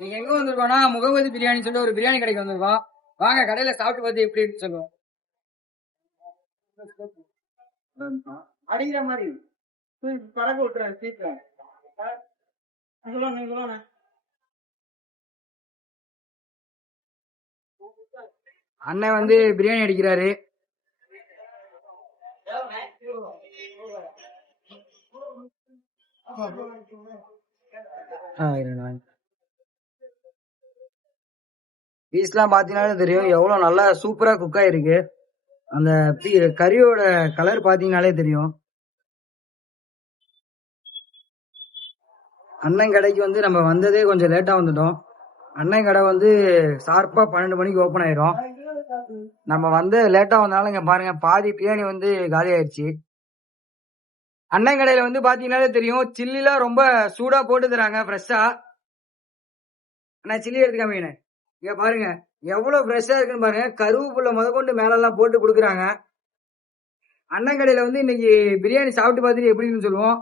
நீங்க எங்க வந்திருக்கோம்னா முகமது பிரியாணி சொல்லி ஒரு பிரியாணி கடைக்கு வந்திருக்கோம். வாங்க கடையில சாப்பிட்டு பார்த்து எப்படின்னு சொல்லுவோம். அடிக்கிற மாதிரி பறக்க விட்டுறேன் சீட்ல. அண்ணன் வந்து பிரியாணி அடிக்கிறாரு. பீஸ்லாம் பாத்தீங்கன்னா தெரியும் எவ்வளவு நல்லா சூப்பரா குக் ஆயிருக்கு. அந்த கறியோட கலர் பாத்தீங்கன்னாலே தெரியும். அண்ணன் கடைக்கு வந்து நம்ம வந்ததே கொஞ்சம் லேட்டா வந்துட்டோம். அண்ணன் கடை வந்து ஷார்ப்பா 12 மணிக்கு ஓபன் ஆயிரும். நம்ம வந்து லேட்டா வந்தாலும் இங்க பாருங்க பாதி பிரியாணி வந்து காலி ஆயிடுச்சு. அண்ணன் கடையில வந்து பாத்தீங்கன்னாலே தெரியும் சில்லிலாம் ரொம்ப சூடா போட்டு தராங்க ஃப்ரெஷ்ஷா. அண்ணா சில்லி எடுத்துக்காமீங்க. இங்க பாருங்க எவ்வளவு ஃப்ரெஷ்ஷா இருக்குன்னு பாருங்க. கருவேப்பிலை முதற்கொண்டு மேல எல்லாம் போட்டு கொடுக்குறாங்க. அண்ணன் கடையில வந்து இன்னைக்கு பிரியாணி சாப்பிட்டு பார்த்துட்டு எப்படின்னு சொல்லுவோம்.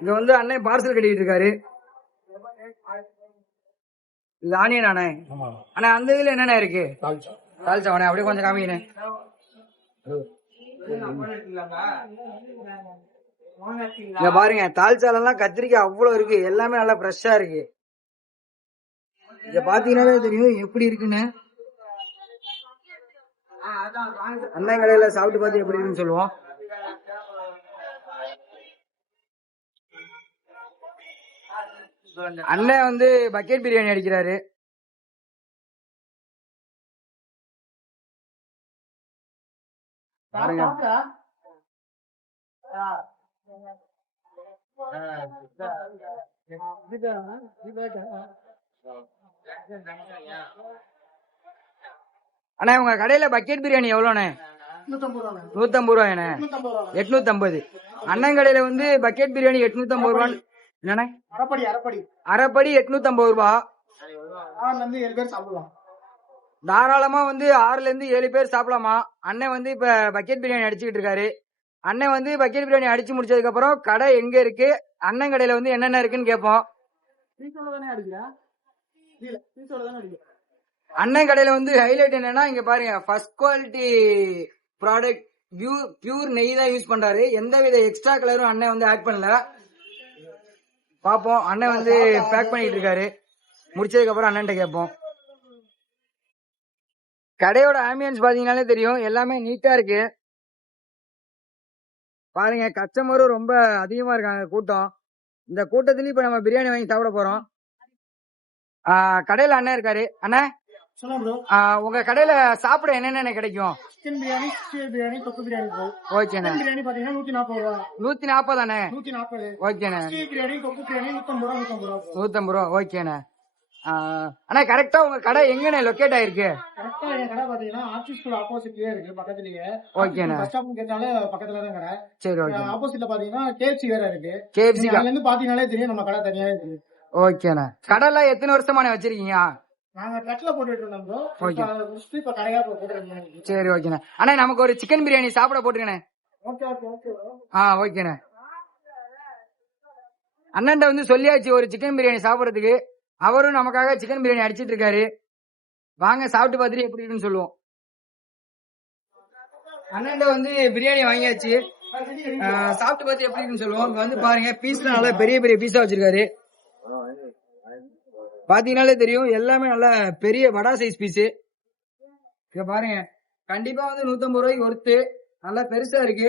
இங்க வந்து அண்ணன் பார்சல் கட்டிட்டு இருக்காரு. இது ஆனியன் அண்ணே. ஆனா அந்த இதுல என்னென்ன இருக்கு? தால்ச்சா அண்ணே அப்படியே கொஞ்சம் காமிங்க. இங்க பாருங்க தால்ச்சால எல்லாம் கத்திரிக்காய் அவ்வளவு இருக்கு. எல்லாமே நல்லா ஃப்ரெஷ்ஷா இருக்கு. இத பாத்தீங்கன்னாலே தெரியும் எப்படி இருக்குன்னு. அண்ணன் கடையில சாப்பிட்டு பார்த்து எப்படி இருக்குன்னு சொல்லுவோம். அண்ணன் வந்து பக்கெட் பிரியாணி அடிக்கிறாரு. பாருங்க அண்ணா உங்க கடையில பக்கெட் பிரியாணி எவ்வளோண்ணே? 150 ரூபாய்ண்ணே. 850. அண்ணன் கடையில வந்து பக்கெட் பிரியாணி 850 ரூபாய். என்னண்ணே? அரைப்படி 850 ரூபாய். தாராளமா வந்து 6ல இருந்து 7 பேர் சாப்பிடலாமா. அண்ணன் வந்து இப்ப பக்கெட் பிரியாணி அடிச்சுக்கிட்டு இருக்காரு. அண்ணன் வந்து பக்கெட் பிரியாணி அடிச்சு முடிச்சதுக்கு அப்புறம் கடை எங்க இருக்கு, அண்ணன் கடையில வந்து என்னென்ன இருக்குன்னு கேட்போம். அண்ணன் கடையில வந்து ஹைலைட் என்னன்னா இங்க பாருங்க ஃபர்ஸ்ட் குவாலிட்டி ப்ராடக்ட் பியூர் நெய் தான் யூஸ் பண்றாரு. எந்த வித எக்ஸ்ட்ரா கலரும் அண்ணன் வந்து ஆட் பண்ணல. பாப்போம் அண்ணன் வந்து பேக் பண்ணிட்டு இருக்காரு. முடிச்சதுக்கு அப்புறம் அண்ணன்ட்ட கேட்போம். கடையோட ஆம்பியன்ஸ் பாத்தீங்கன்னாலே தெரியும் எல்லாமே நீட்டா இருக்கு. பாருங்க கஸ்டமரும் ரொம்ப அதிகமா இருக்காங்க கூட்டம். இந்த கூட்டத்திலயும் இப்ப நம்ம பிரியாணி வாங்கி சாப்பிட போறோம். கடையில அண்ணன் இருக்காரு. அண்ணன் உங்க கடையில சாப்பிட என்னென்ன கிடைக்கும்? சிக்கன் பிரியாணி, பிரியாணி, தொக்கு பிரியாணி. ஓகேண்ணே. பிரியாணி பாத்தீங்கன்னா 140 ரூபா. 140 தானே? 140. ஓகேண்ணே. பிரியாணி, தொக்கு பிரியாணி 150 ரூபா. 150 ரூபா. ஓகேண்ணே. அண்ணா கரெக்டா உங்க கடை எங்கண்ணே லொக்கேட் ஆயிருக்கு? கரெக்டா என் கடை பாத்தீங்கன்னா ஆர்ச்சி ஸ்கூல் ஆப்போசிட்லயே இருக்கு, பக்கத்துலயே. ஓகேண்ணே. பஸ் ஸ்டாப் கேட்டாலே பக்கத்துல தான் கடை. சரி ஓகே. ஆப்போசிட்ல பாத்தீங்கன்னா கேஎஃப்சி வேற இருக்கு. கேஎஃப்சி அதுல இருந்து பாத்தீங்கன்னாலே தெரியும் நம்ம கடை தனியாவே இருக்கு. ஓகேண்ணே. கடைலாம் எத்தனை வருஷமா வச்சிருக்கீங்க? நாங்க ட்ரக்ல போட்டுட்டு இருந்தோம் ப்ரோ. இப்ப கடையா போட்டுருக்கோம். சரி ஓகேண்ணே. அண்ணா நமக்கு ஒரு சிக்கன் பிரியாணி சாப்பிட போட்டுருக்கேண்ணே. Okay okay okay. ஓகேண்ணே. அண்ணன்ட்ட வந்து சொல்லியாச்சு ஒரு சிக்கன் பிரியாணி சாப்பிடறதுக்கு. அவரும் நமக்காக சிக்கன் பிரியாணி அடிச்சிட்டு இருக்காரு. வாங்க சாப்பிட்டு பார்த்துட்டு எப்படி இருக்குன்னு சொல்லுவோம். அண்ணன்ட்ட வந்து பிரியாணி வாங்கியாச்சு. சாப்பிட்டு பார்த்து எப்படி இருக்குன்னு சொல்லுவோம். இங்க வந்து பாருங்க பீஸ்ல நல்லா பெரிய பெரிய பீஸா வச்சிருக்காரு. பாத்தீங்கன்னாலே தெரியும் எல்லாமே நல்ல பெரிய வடா சைஸ் பீஸ். இங்க பாருங்க கண்டிப்பா வந்து 150 ரூபாய்க்கு ஒருத்து. நல்லா பெருசா இருக்கு.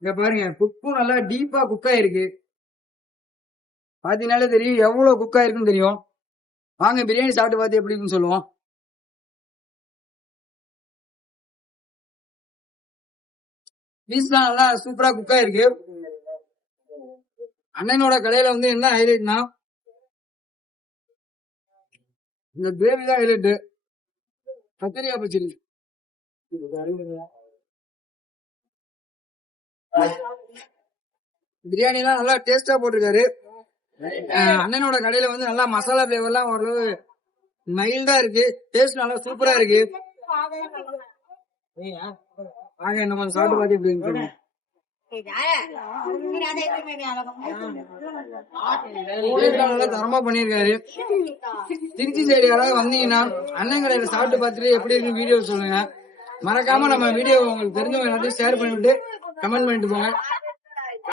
இங்க பாருங்க குக்கும் நல்லா டீப்பா குக் ஆயிருக்கு. பாத்தீங்கன்னாலே தெரியும் எவ்வளவு குக் ஆயிருக்குன்னு தெரியும். வாங்க பிரியாணி சாப்பிட்டு பார்த்து எப்படி இருக்குன்னு சொல்லுவோம். பீஸ்லாம் நல்லா சூப்பரா குக் ஆயிருக்கு. அண்ணனோட கடையில வந்து என்ன ஹைலைட்னா இந்த கிரேவி தான் ஹைலைட். கத்திரிக்காய் பச்சடி பிரியாணி எல்லாம் நல்லா டேஸ்டா போட்டிருக்காரு. அண்ணனோட கடையில வந்து நல்லா மசாலா பிளேவர் எல்லாம் ஓரளவு மைல்டா இருக்கு. டேஸ்ட் நல்லா சூப்பரா இருக்கு. வாங்க நம்ம சாப்பிட்டு பார்த்து எப்படி இருக்கு. நல்லா தரமா பண்ணிருக்காரு. திருச்சி சைடு யாராவது வந்தீங்கன்னா அண்ணன் கடையில சாப்பிட்டு பார்த்துட்டு எப்படி இருக்கு வீடியோ சொல்லுங்க. மறக்காம நம்ம வீடியோ உங்களுக்கு தெரிஞ்சவங்க எல்லாத்தையும் ஷேர் பண்ணிவிட்டு கமெண்ட் பண்ணிட்டு போங்க.